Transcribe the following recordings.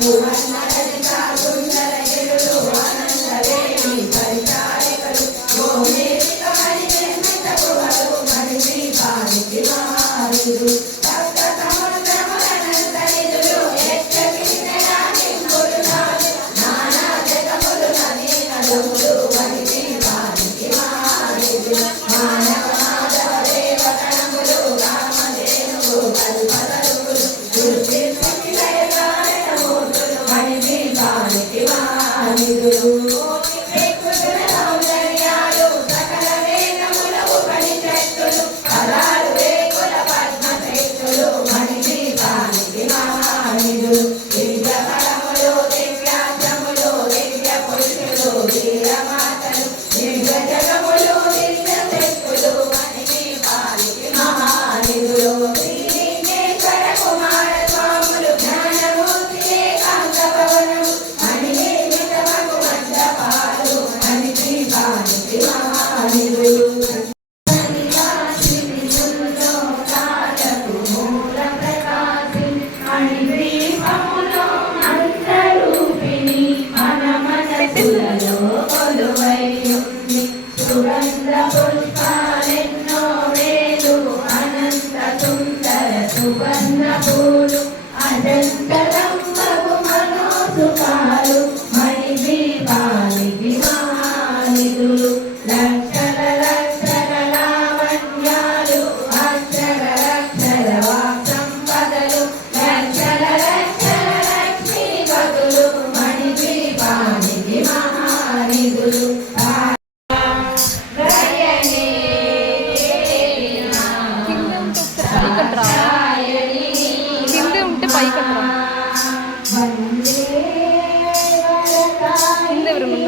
Suvarna Napoleon, I then fell out. కింద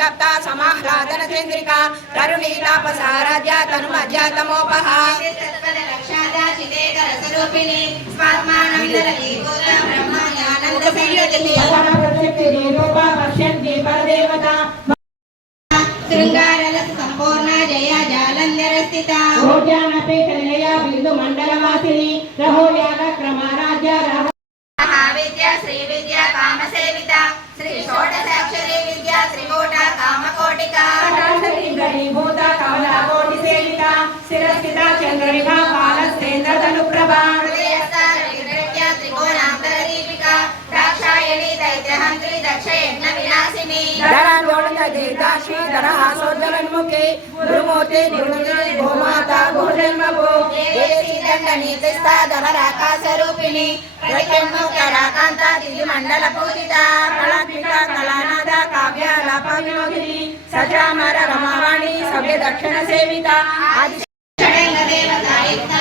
సంతప్త సమాహ్లాదన చంద్రిక తరుణీ తాపసారాధ్య తనుమధ్యాతమోపహ పశ్యంతి పరదేవత. శృంగారలస సంపూర్ణ జయ జాలంధర స్థిత భోజానపే కలయ బిందు మండలవాసిని. రహోయాగ క్రమారాజ్య రహ విద్య శ్రీ విద్య కామ సేవిత శ్రీ షోడశాక్షరి విద్య శ్రీకోట జహంత్రి దక్ష యజ్ఞ వినాశిని. ధరాందోళన దీర్ఘాక్షి ధరహాసోజ్వలన్ముఖి గురుమూర్తి గురుమూర్తి గోమాత సభ్య దక్షిణ సేవిత. ఆది దేవత యుక్త